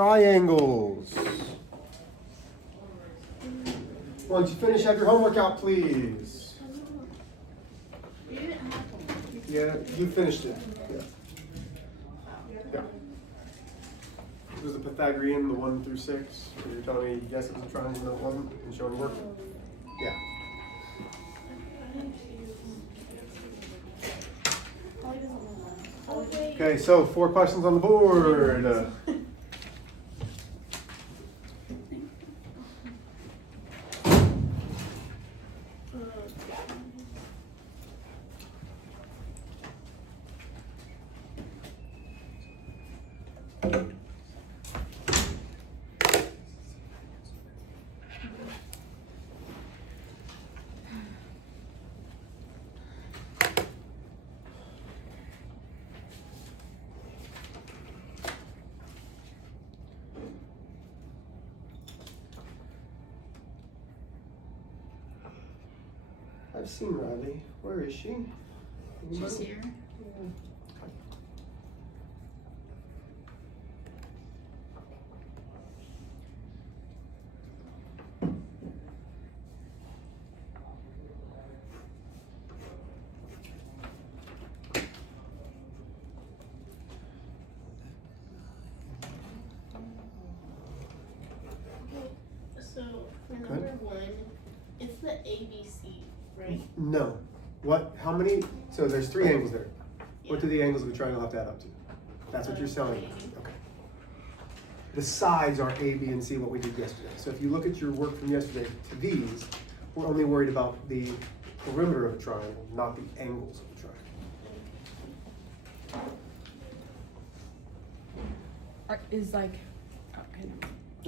Triangles. Once you finish, have your homework out, please. Yeah, you finished it. Yeah. Yeah. It was the Pythagorean, the 1 through 6. You're telling me yes, it was a triangle, no, it wasn't, and showing work. Yeah. Okay, so 4 questions on the board. I've seen Riley. Where is she? She's here. So for number 1, it's the ABC, right? No. What? How many? So there's 3 angles there. Yeah. What do the angles of the triangle have to add up to? That's what you're telling me. Okay. The sides are A, B, and C, what we did yesterday. So if you look at your work from yesterday to these, we're only worried about the perimeter of a triangle, not the angles of the triangle. Is like, okay, no.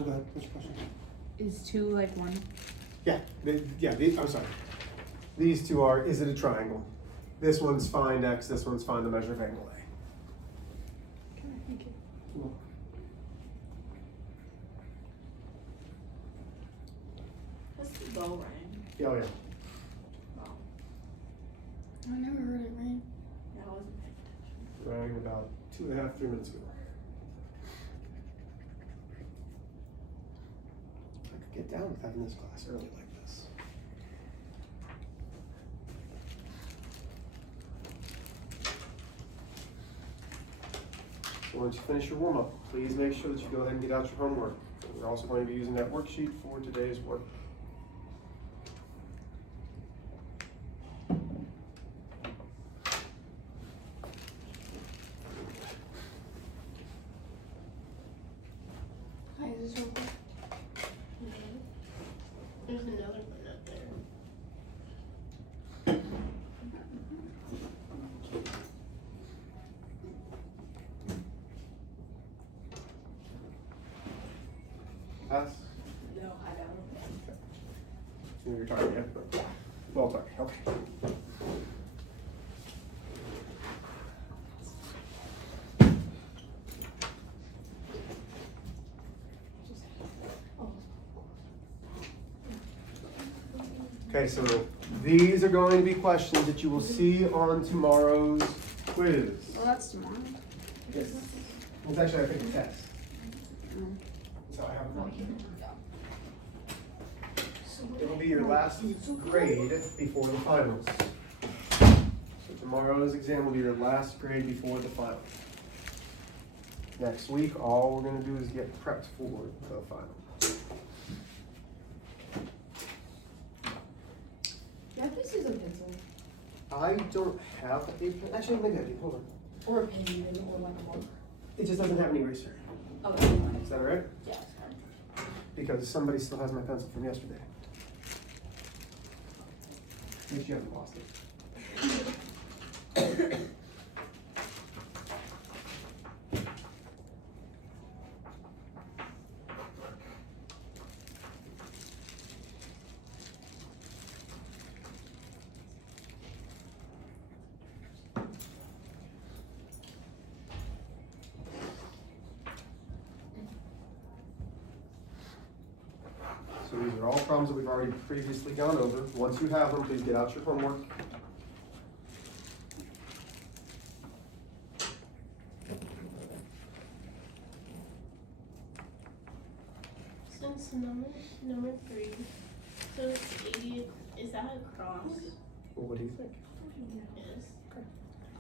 Go ahead. What's your question? Is 2 like 1? Yeah. I'm sorry. These 2 are, is it a triangle? This one's find x, this one's find the measure of angle A. Okay, thank you. Cool. What's the bell ring? Oh, yeah. Oh. I never heard it ring. Yeah, I wasn't paying attention. Rang about 2.5, 3 minutes ago. I could get down with having this class early like this. So once you finish your warm-up, please make sure that you go ahead and get out your homework. We're also going to be using that worksheet for today's work. Hi, is this over? There's another one up there. Pass? No, I don't. You're target, yeah? Well, target, okay. Okay, so these are going to be questions that you will see on tomorrow's quiz. Well, that's tomorrow. Yes. It's actually, I think, a test. So I have it marked. It will be your last grade before the finals. So tomorrow's exam will be your last grade before the finals. Next week, all we're going to do is get prepped for the final. Yeah, this is a pencil. I don't have a pen. Actually, maybe I do. Hold on. Or a pen even, or like a marker. It just doesn't have any eraser. Oh, that's fine. Is that all right? Yeah, it's fine. Because somebody still has my pencil from yesterday. At least you haven't lost it. So these are all problems that we've already previously gone over. Once you have them, please get out your homework. Since number 3, so it's 80, is that a cross? Well, what do you think? Yes.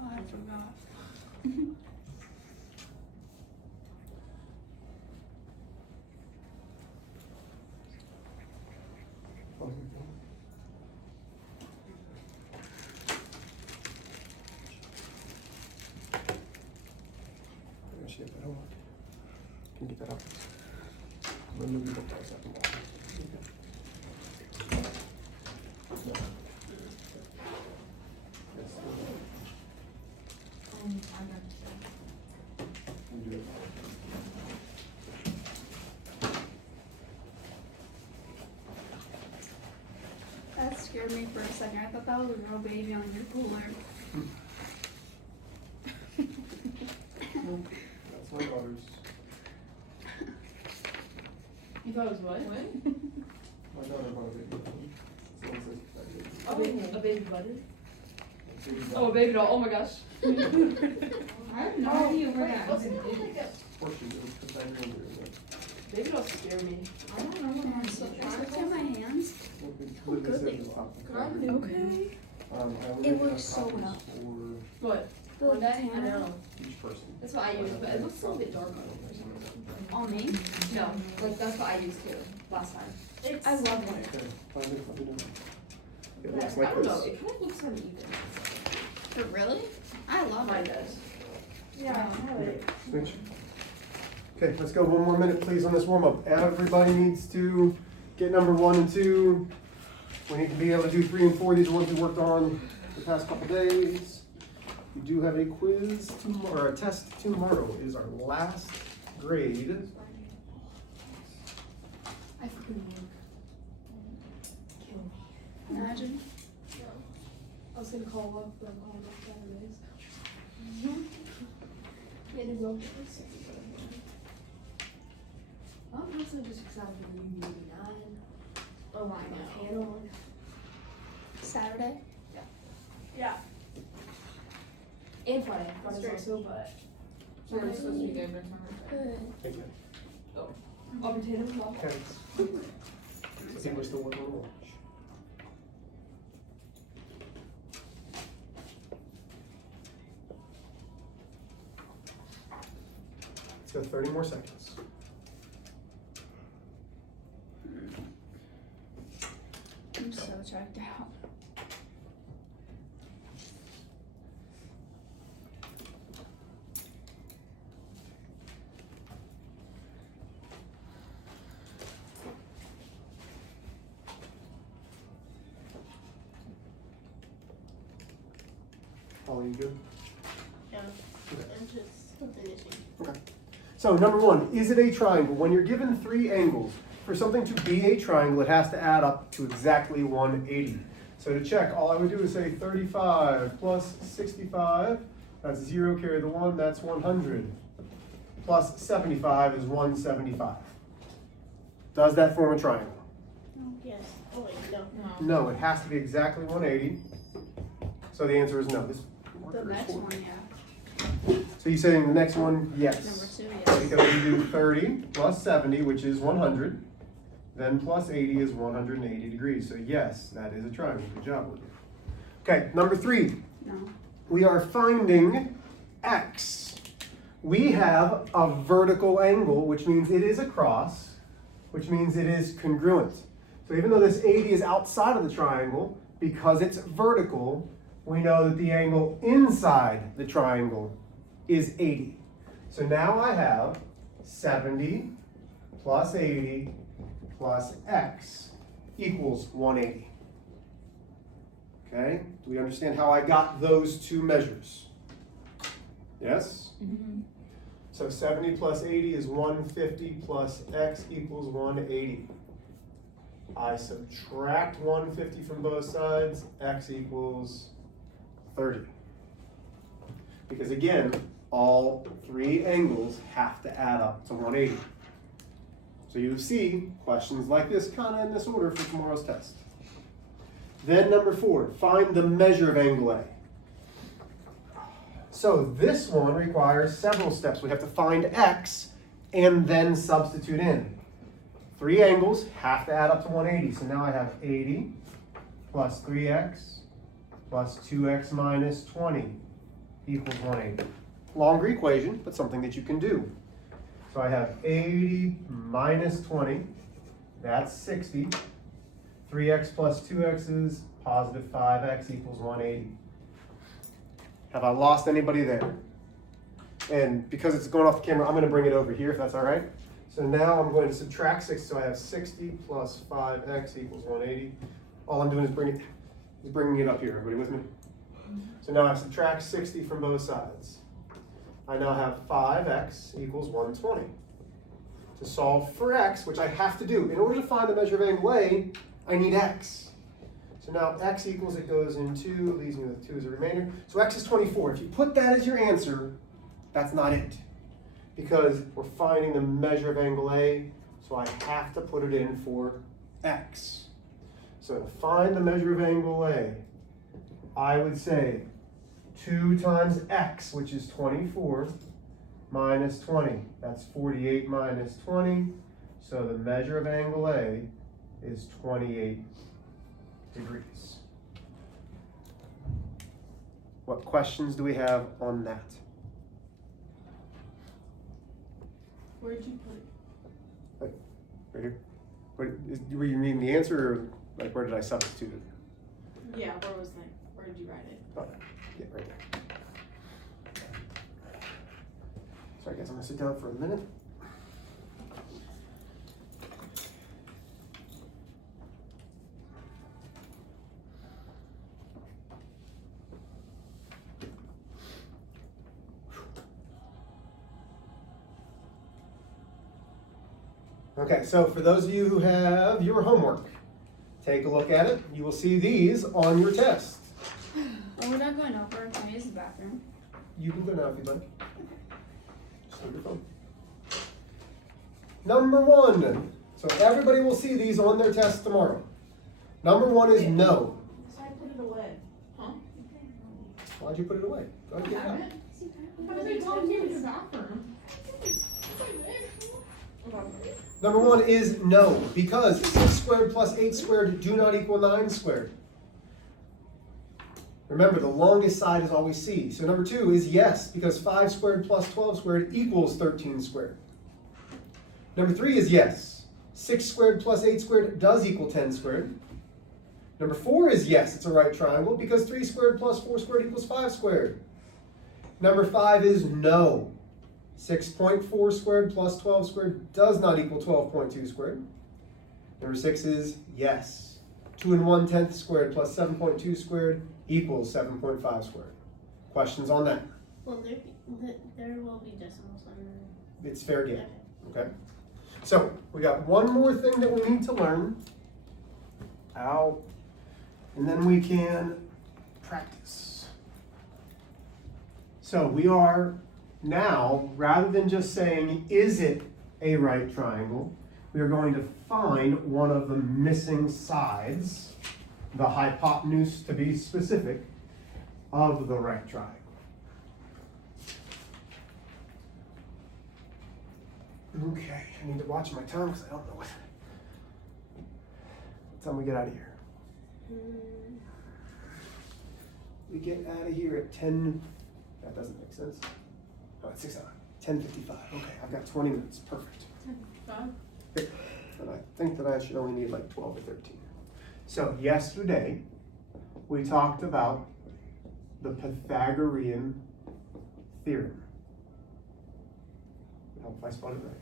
Oh, I forgot. Can you get that up? Remove the book ties at the bottom. No. Yes. You do it. That scared me for a second. I thought that was a real baby on your cooler. That's my daughter's. You thought it was what? My daughter bought a baby. A baby butter? Baby Oh, a doll. baby doll. Oh my gosh. I have no idea where that was. Wasn't it like a Portion is because I remember it. baby doll scare me? I don't know what I'm supposed to look at my hands. How good they look. Okay. It works so well. For What? The One day? I tanner. know. each person. That's what I use, but it looks a little bit dark on it for some reason. On me? No, like that's what I used too last time. It's, I love it. Okay, find it, let me know. It looks I like don't know. this. It kind of looks uneven. But really? I love Mine it. does. yeah, I have it. Switch. Okay, let's go one more minute, please, on this warm-up. Everybody needs to get number 1 and 2. We need to be able to do 3 and 4. These are ones we worked on the past couple days. We do have a quiz tomorrow, or a test tomorrow. It is our last grade. I freaking work. Kill me. Imagine. I was gonna call up, but I'm calling up Saturdays. Yeah, to go. I'm personally just excited for the new UV9. Oh my panel. Saturday? Yeah. And Friday. Friday's Sure. also, but. Friday's supposed to be good next time. Good. Thank you. I'll be taking them off. Okay. I think we're still working on lunch. Let's go 30 more seconds. I'm so checked out. All you good? Yeah. Okay. I'm just finishing. Okay. So number 1, is it a triangle? When you're given 3 angles, for something to be a triangle, it has to add up to exactly 180. So to check, all I would do is say 35 plus 65, that's 0, carry the 1, that's 100. Plus 75 is 175. Does that form a triangle? Yes. Oh, wait, no. No, it has to be exactly 180. So the answer is no. This The next one, yeah. So you're saying the next one, yes. Number 2, yes. Because we do 30 plus 70, which is 100. Then plus 80 is 180 degrees. So yes, that is a triangle. Good job, Olivia. Okay, number 3. No. We are finding x. We have a vertical angle, which means it is across, which means it is congruent. So even though this 80 is outside of the triangle, because it's vertical, we know that the angle inside the triangle is 80. So now I have 70 plus 80 plus x equals 180. Okay? Do we understand how I got those 2 measures? Yes? Mm-hmm. So 70 plus 80 is 150 plus x equals 180. I subtract 150 from both sides, x equals 30. Because again, all 3 angles have to add up to 180. So you see questions like this kind of in this order for tomorrow's test. Then number 4, find the measure of angle A. So this one requires several steps. We have to find x and then substitute in. Three angles have to add up to 180. So now I have 80 plus 3x plus 2x minus 20 equals 180. Longer equation, but something that you can do. So I have 80 minus 20, that's 60. 3x plus 2x is positive 5x equals 180. Have I lost anybody there? And because it's going off the camera, I'm going to bring it over here if that's all right. So now I'm going to subtract 6, so I have 60 plus 5x equals 180. All I'm doing is bringing it up here. Everybody with me? So now I subtract 60 from both sides. I now have 5x equals 120. To solve for x, which I have to do, in order to find the measure of angle A, I need x. So now x equals, it goes in 2, leaves me with 2 as a remainder. So x is 24. If you put that as your answer, that's not it. Because we're finding the measure of angle A, so I have to put it in for x. So to find the measure of angle A, I would say 2 times x, which is 24, minus 20. That's 48 minus 20. So the measure of angle A is 28 degrees. What questions do we have on that? Where'd you put it? Right here? Were you reading the answer, or like where did I substitute it? Yeah, where did you write it? Oh, yeah, right there. Sorry guys, I'm gonna sit down for a minute. Okay, so for those of you who have your homework, take a look at it. You will see these on your test. Oh, we're not going over. Can I use the bathroom? You can go now if you'd like. Just leave your phone. Number 1. So everybody will see these on their test tomorrow. Number 1 is no. So I put it away. Huh? Why'd you put it away? Go ahead and get it out. Because I told you to the bathroom. Number 1 is no, because 6 squared plus 8 squared do not equal 9 squared. Remember, the longest side is always C. So number 2 is yes, because 5 squared plus 12 squared equals 13 squared. Number 3 is yes. 6 squared plus 8 squared does equal 10 squared. Number 4 is yes, it's a right triangle, because 3 squared plus 4 squared equals 5 squared. Number 5 is no. 6.4 squared plus 12 squared does not equal 12.2 squared. Number 6 is yes. 2 1/10 squared plus 7.2 squared equals 7.5 squared. Questions on that? Well, there will be decimals under. It's fair game. Okay. So we got one more thing that we need to learn. Ow. And then we can practice. So we are now, rather than just saying, is it a right triangle, we are going to find one of the missing sides, the hypotenuse to be specific, of the right triangle. Okay, I need to watch my tongue because I don't know what time we get out of here. We get out of here at 10, that doesn't make sense. Oh, it's 6 hours. 10:55. Okay, I've got 20 minutes. Perfect. 10:55. Okay. And I think that I should only need like 12 or 13. So yesterday, we talked about the Pythagorean theorem. I hope I spelled it right.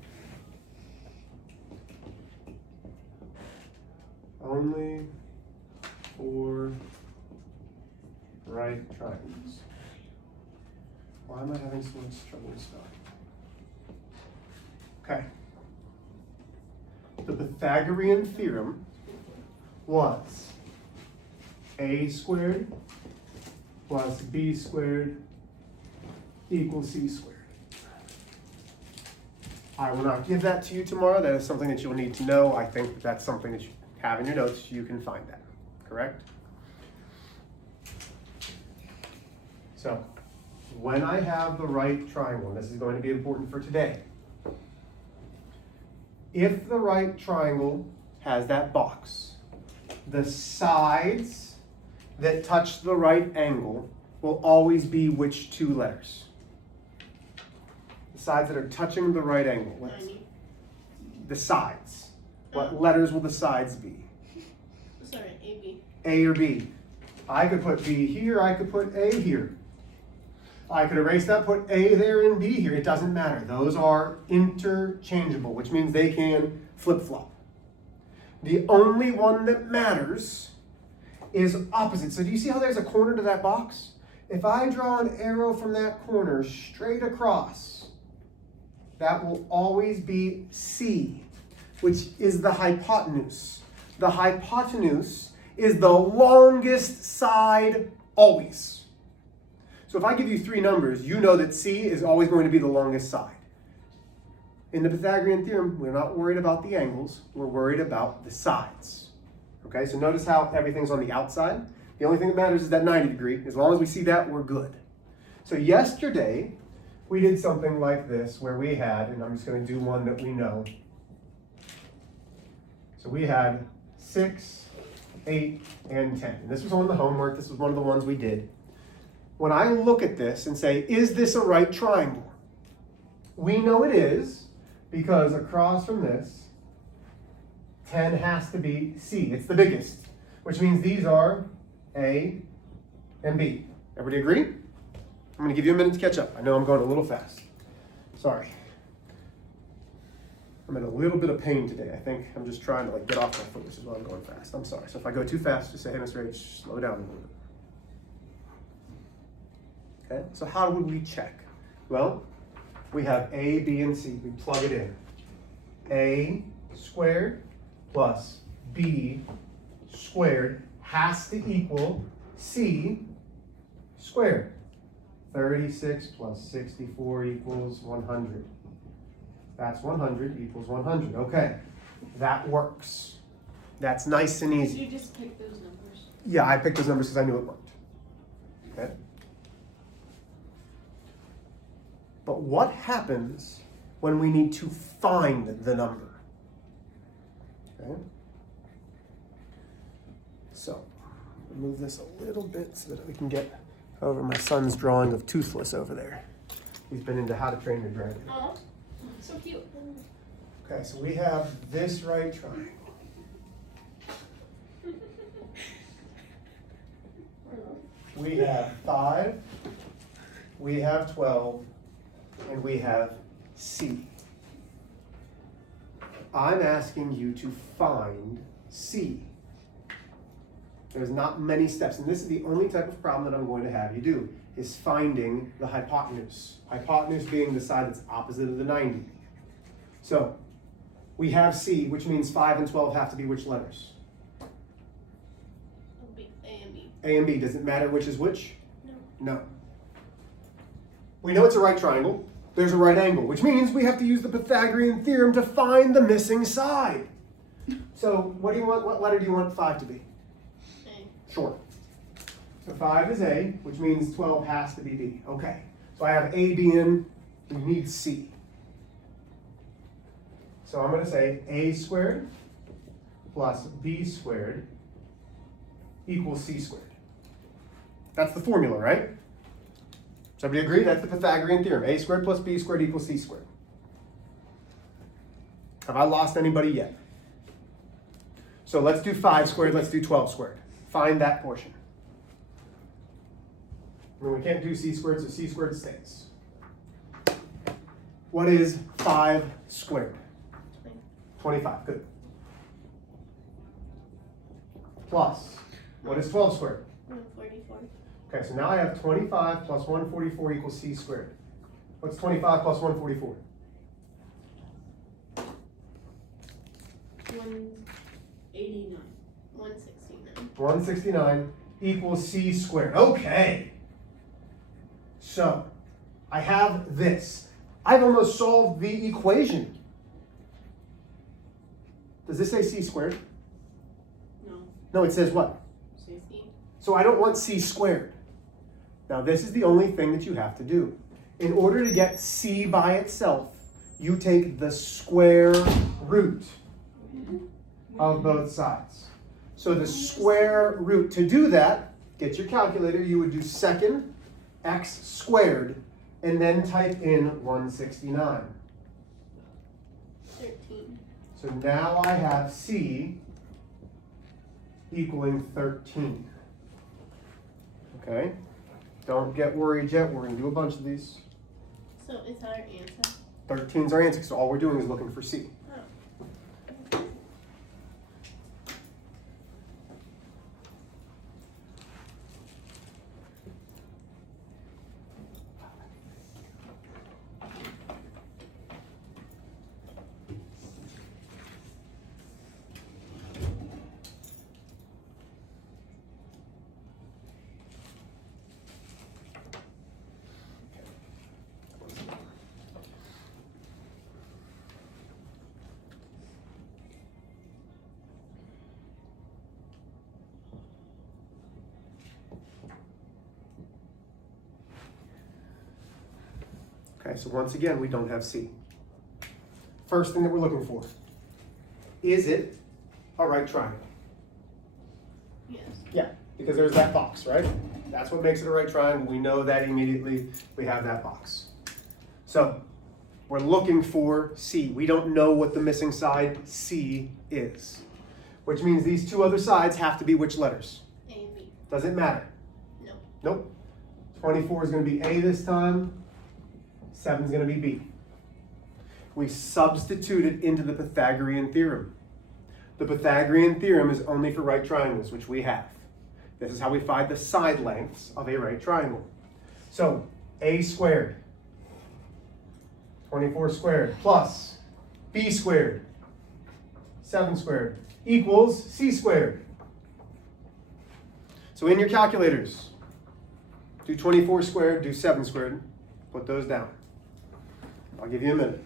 Only for right triangles. Why am I having so much trouble spelling? Okay. The Pythagorean theorem was a squared plus b squared equals c squared. I will not give that to you tomorrow. That is something that you'll need to know. I think that's something that you have in your notes. You can find that, correct? So, when I have the right triangle, and this is going to be important for today, if the right triangle has that box, the sides that touch the right angle will always be which two letters? The sides that are touching the right angle. What's 90. the sides? What letters will the sides be? Sorry, AB. A or B? I could put B here, I could put A here. I could erase that, put A there and B here. It doesn't matter. Those are interchangeable, which means they can flip-flop. The only one that matters is opposite. So do you see how there's a corner to that box? If I draw an arrow from that corner straight across, that will always be C, which is the hypotenuse. The hypotenuse is the longest side always. So if I give you three numbers, you know that C is always going to be the longest side. In the Pythagorean theorem, we're not worried about the angles, we're worried about the sides. Okay, so notice how everything's on the outside. The only thing that matters is that 90 degree. As long as we see that, we're good. So yesterday, we did something like this where we had, and I'm just going to do one that we know. So we had 6, 8, and 10. And this was on the homework. This was one of the ones we did. When I look at this and say, is this a right triangle? We know it is because across from this, 10 has to be C. It's the biggest, which means these are A and B. Everybody agree? I'm going to give you a minute to catch up. I know I'm going a little fast. Sorry. I'm in a little bit of pain today. I think I'm just trying to get off my foot, which is why I'm going fast. I'm sorry. So if I go too fast, just say, hey, Mr. H, slow down a little bit. Okay, so how would we check? Well, we have A, B, and C. We plug it in. A squared plus B squared has to equal C squared. 36 plus 64 equals 100. That's 100 equals 100. Okay, that works. That's nice and Did easy. you just pick those numbers? Yeah, I picked those numbers because I knew it worked. Okay. But what happens when we need to find the number? Okay. So, move this a little bit so that we can get over my son's drawing of Toothless over there. He's been into How to Train Your Dragon. Oh, so cute. Okay, so we have this right triangle. We have 5, we have 12, and we have C. I'm asking you to find C. There's not many steps, and this is the only type of problem that I'm going to have you do, is finding the hypotenuse. Hypotenuse being the side that's opposite of the 90. So, we have C, which means 5 and 12 have to be which letters? It'll be A and B. A and B. Does it matter which is which? No. No. We know it's a right triangle. There's a right angle, which means we have to use the Pythagorean theorem to find the missing side. So what do you want? What letter do you want 5 to be? A. Sure. So 5 is A, which means 12 has to be B. Okay. So I have A, B, and we need C. So I'm going to say A squared plus B squared equals C squared. That's the formula, right? Does everybody agree? That's the Pythagorean theorem. A squared plus B squared equals C squared. Have I lost anybody yet? So let's do 5 squared, let's do 12 squared. Find that portion. I mean, we can't do C squared, so C squared stays. What is 5 squared? 25, good. Plus, what is 12 squared? 144. Okay, so now I have 25 plus 144 equals C squared. What's 25 plus 144? 189. 169. 169 equals C squared. Okay. So, I have this. I've almost solved the equation. Does this say C squared? No. No, it says what? 60. So I don't want C squared. Now this is the only thing that you have to do. In order to get C by itself, you take the square root of both sides. So the square root, to do that, get your calculator, you would do second x squared, and then type in 169. 13. So now I have c equaling 13. Okay? Don't get worried yet, we're going to do a bunch of these. So is that our answer? 13 is our answer, so all we're doing is looking for c. Okay, so once again, we don't have c. First thing that we're looking for, is it a right triangle? Yes. Yeah, because there's that box, right? That's what makes it a right triangle. We know that immediately. We have that box. So we're looking for c. We don't know what the missing side c is, which means these two other sides have to be which letters? A and B. Does it matter? No. Nope. 24 is going to be a this time. 7 is going to be b. We substituted into the Pythagorean theorem. The Pythagorean theorem is only for right triangles, which we have. This is how we find the side lengths of a right triangle. So, a squared, 24 squared, plus b squared, 7 squared, equals c squared. So in your calculators, do 24 squared, do 7 squared, put those down. I'll give you a minute.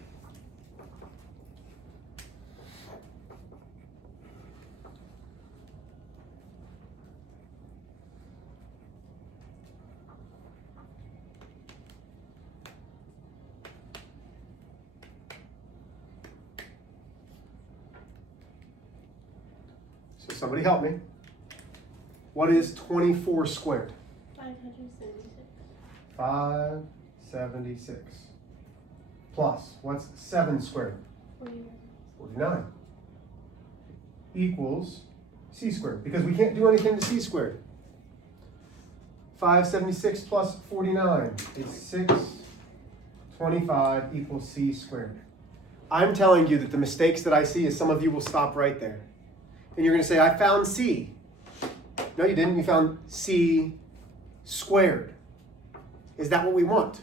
So somebody help me. What is 24 squared? 576. 576. Plus, what's 7 squared? 49. 49. Equals c squared, because we can't do anything to c squared. 576 plus 49 is 625 equals c squared. I'm telling you that the mistakes that I see is some of you will stop right there. And you're going to say, I found c. No, you didn't. You found c squared. Is that what we want?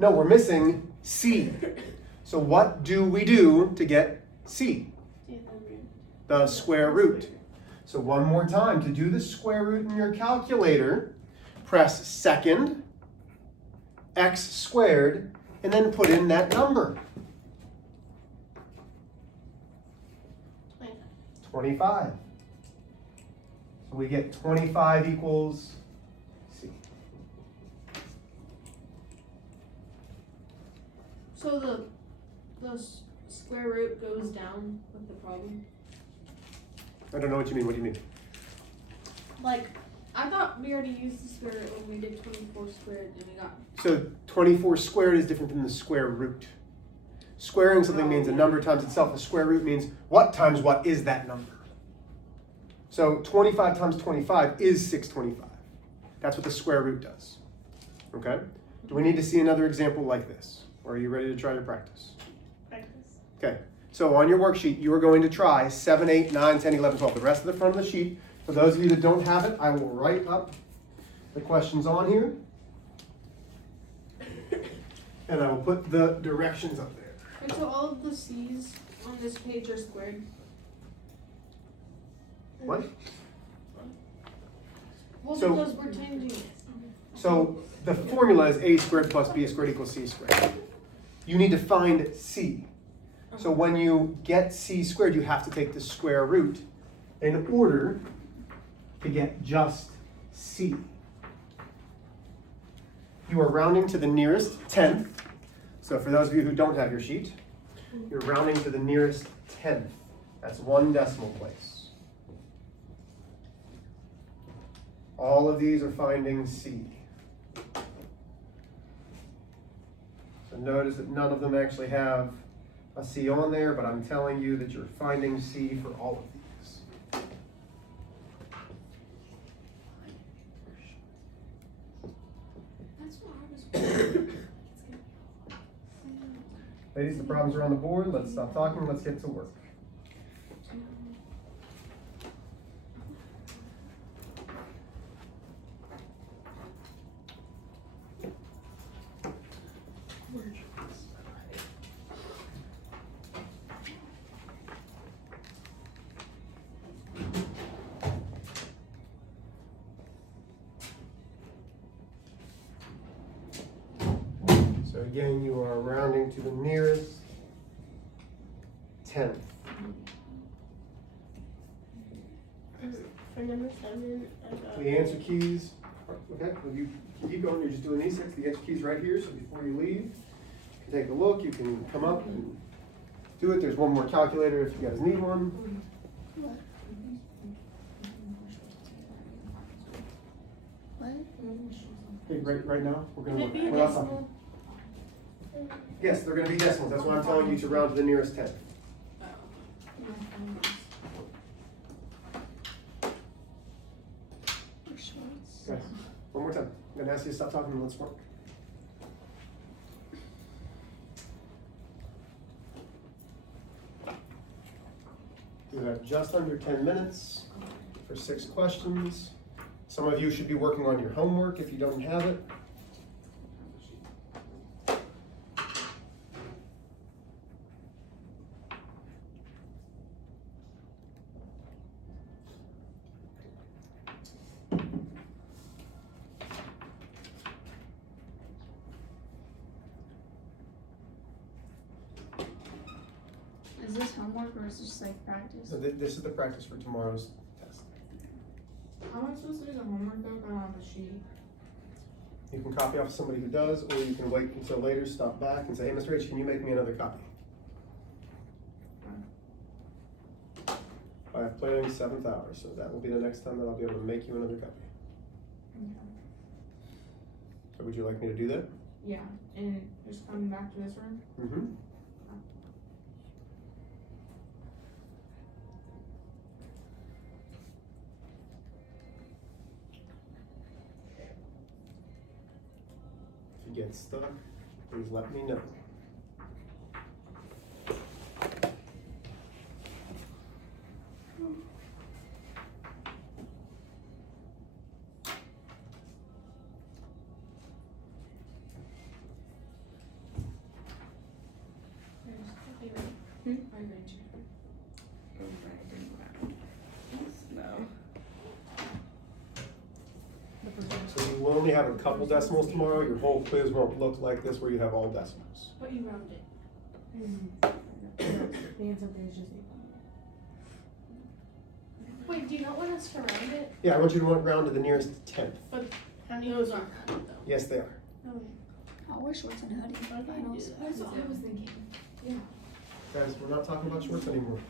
No, we're missing c. So what do we do to get c? The square root. So one more time, to do the square root in your calculator, press second, x squared, and then put in that number. 25. So we get 25 equals c. So the square root goes down with the problem? I don't know what you mean. What do you mean? Like, I thought we already used the square root when we did 24 squared and we got... So 24 squared is different than the square root. Squaring something means a number times itself. The square root means what times what is that number. So 25 times 25 is 625. That's what the square root does. Okay? Do we need to see another example like this? Or are you ready to try to practice? Practice. Okay. So on your worksheet, you are going to try 7, 8, 9, 10, 11, 12. The rest of the front of the sheet. For those of you that don't have it, I will write up the questions on here. And I will put the directions up there. And so all of the C's on this page are squared? What? Well, So- because we're changing it. So the formula is a squared plus b squared equals c squared. You need to find c. So when you get c squared, you have to take the square root in order to get just c. You are rounding to the nearest tenth. So for those of you who don't have your sheet, you're rounding to the nearest tenth. That's 1 decimal place. All of these are finding C. So notice that none of them actually have a C on there, but I'm telling you that you're finding C for all of these. That's what I was. Ladies, the problems are on the board. Let's stop talking. Let's get to work. So again, you are rounding to the nearest tenth. For number 7, I got. The answer keys, okay, if you keep going, you're just doing these 6. The answer key's right here, so before you leave, you can take a look, you can come up and do it. There's one more calculator if you guys need one. What? Okay, right now, we're Can gonna it work. be a we're not decimal? talking. Yes, they're gonna be decimals. That's why I'm telling you to round to the nearest tenth. Okay, one more time. I'm gonna ask you to stop talking and let's work. You have just under 10 minutes for 6 questions. Some of you should be working on your homework if you don't have it. Is this homework or is this like practice? So this is the practice for tomorrow's test. How am I supposed to do the homework though if I don't have a sheet? You can copy off somebody who does, or you can wait until later, stop back and say, hey, Mr. H, can you make me another copy? I have planning 7th hour, so that will be the next time that I'll be able to make you another copy. Okay. So would you like me to do that? Yeah, and just coming back to this room? Mm-hmm. If you get stuck, please let me know. I read you. No. So you will only have a couple decimals tomorrow. Your whole quiz won't look like this where you have all decimals. But you rounded. The answer is just 8. Wait, do you not want us to round it? Yeah, I want you to round to the nearest tenth. Those aren't rounded though. Yes, they are. I wear shorts and hoodie. Finals. That's what I was thinking. Yeah. Guys, we're not talking about shorts anymore.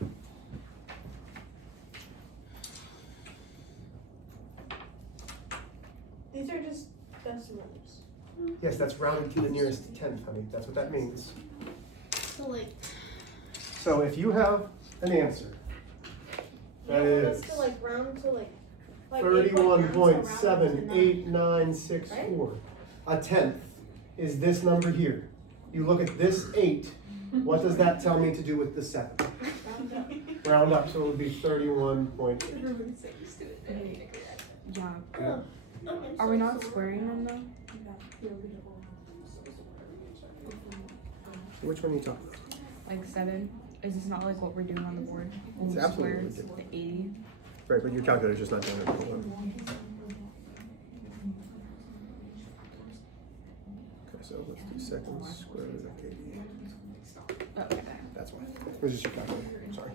These are just decimals. Yes, that's rounded to the nearest tenth, honey. That's what that means. So like, So if you have an answer that is to like round to like 31.78964, a tenth is this number here. You look at this 8, what does that tell me to do with the 7? Round up, so it would be 31 point. Yeah. Yeah. Are we not squaring them though? Which one are you talking about? Like 7? Is this not like what we're doing on the board? It's absolutely Squares, what the 80. Right, but your calculator's just not doing it. Okay, so let's do seconds square root of 80. Okay. That's why. It was just your calculator, I'm sorry.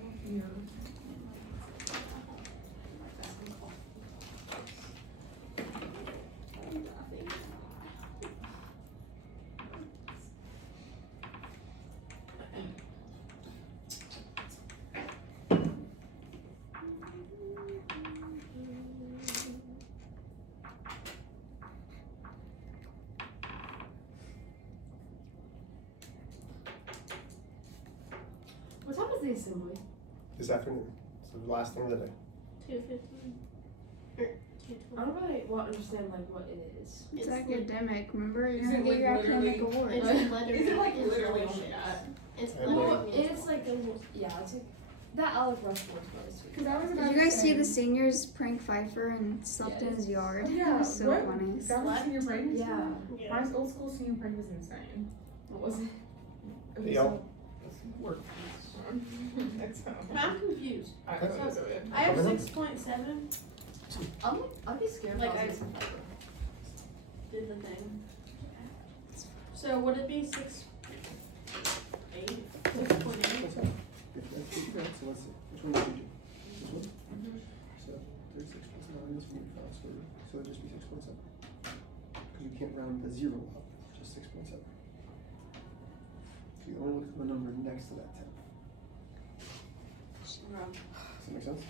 the assembly? this afternoon. So the last thing of the day. 2:15. I don't really understand like what it is. It's It's academic, remember? You're Is gonna it, get like, your academic literally- award. It's letter. Is it like literally only that? It's I letter. Well, it's like a, yeah, it's like that Algebra sports place. Cause I was about Did you to guys see say- the seniors prank Pfeiffer and slept in his yard? Oh, It yeah, was so what? funny. That was senior prank? Yeah. My old school senior prank was insane. What was it? It was Yep. so- Work. It's so. I'm confused. I Okay. don't know it. I have Coming up? 6.7. I'd be scared Like, if I I- was in Algebra. Did the thing. So would it be 6.8? 6.8? What's that? So let's see. Which one did you do? This one? So 36 plus 9 is 45 squared. So it'd just be 6.7. Because you can't round the 0 up. Just 6.7. So you only look at the number next to that 10. Does that make sense?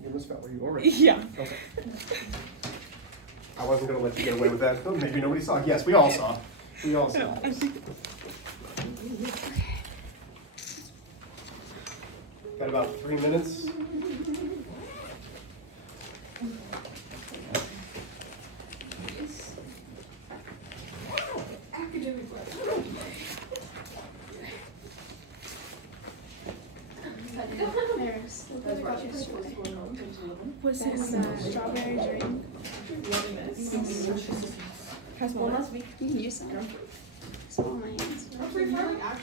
You almost felt where you already. Yeah. Okay. I wasn't gonna let you get away with that. Oh, maybe nobody saw. Yes, we all saw. We all saw. Got about 3 minutes. There's What's this strawberry drink. Has Well, one. must be. You can use some. Small my hands.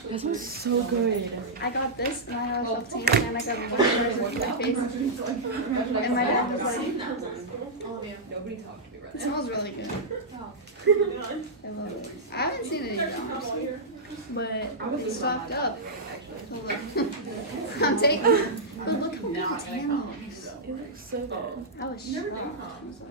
This one's so good. I got this and I got a tan and I got one for my face. And my dad was like, Nobody talked to me right it smells really good. I love it. I haven't seen it either, honestly. But it's stocked up. So look, I'm taking it. But look how big the tan looks. It looks so good. I was Never shocked. did. I was like,